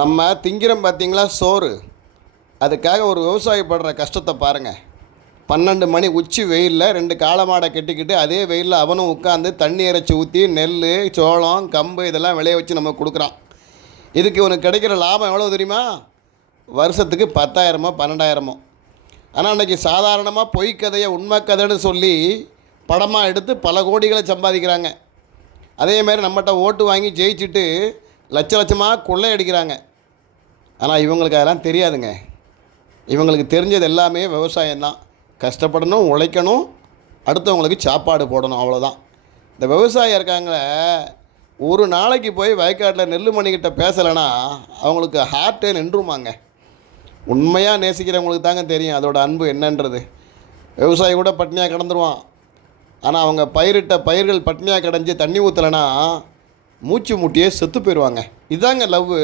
நம்ம திங்கிறோம் பார்த்தீங்களா சோறு. அதுக்காக ஒரு விவசாயி படுற கஷ்டத்தை பாருங்கள். 12 மணி உச்சி வெயிலில் 2 காளை மாடை கட்டிக்கிட்டு அதே வெயிலில் அவனும் உட்காந்து தண்ணி இறைச்சி ஊற்றி நெல், சோளம், கம்பு இதெல்லாம் விளைய வச்சு நம்ம கொடுக்குறான். இதுக்கு இவனுக்கு கிடைக்கிற லாபம் எவ்வளோ தெரியுமா? வருஷத்துக்கு 10,000மோ 12,000மோ. ஆனால் அன்றைக்கி சாதாரணமாக பொய் கதையை உண்மை கதைன்னு சொல்லி படமாக எடுத்து பல கோடிகளை சம்பாதிக்கிறாங்க. அதேமாதிரி நம்மகிட்ட ஓட்டு வாங்கி ஜெயிச்சுட்டு லட்ச லட்சமாக கொள்ளை அடிக்கிறாங்க. ஆனால் இவங்களுக்கு அதெல்லாம் தெரியாதுங்க. இவங்களுக்கு தெரிஞ்சது எல்லாமே விவசாயம்தான். கஷ்டப்படணும், உழைக்கணும், அடுத்தவங்களுக்கு சாப்பாடு போடணும், அவ்வளோதான். இந்த விவசாயம் இருக்காங்களே, ஒரு நாளைக்கு போய் வயக்காட்டில் நெல் மணிக்கிட்ட பேசலைன்னா அவங்களுக்கு ஹார்ட்டே நின்றுமாங்க. உண்மையாக நேசிக்கிறவங்களுக்கு தாங்க தெரியும் அதோட அன்பு என்னன்றது. விவசாயி கூட பட்னியாக கிடந்துருவான். ஆனால் அவங்க பயிரிட்ட பயிர்கள் பட்னியாக கிடஞ்சி தண்ணி ஊற்றலைன்னா மூச்சு முட்டியே செத்து போயிடுவாங்க. இதாங்க லவ்வு.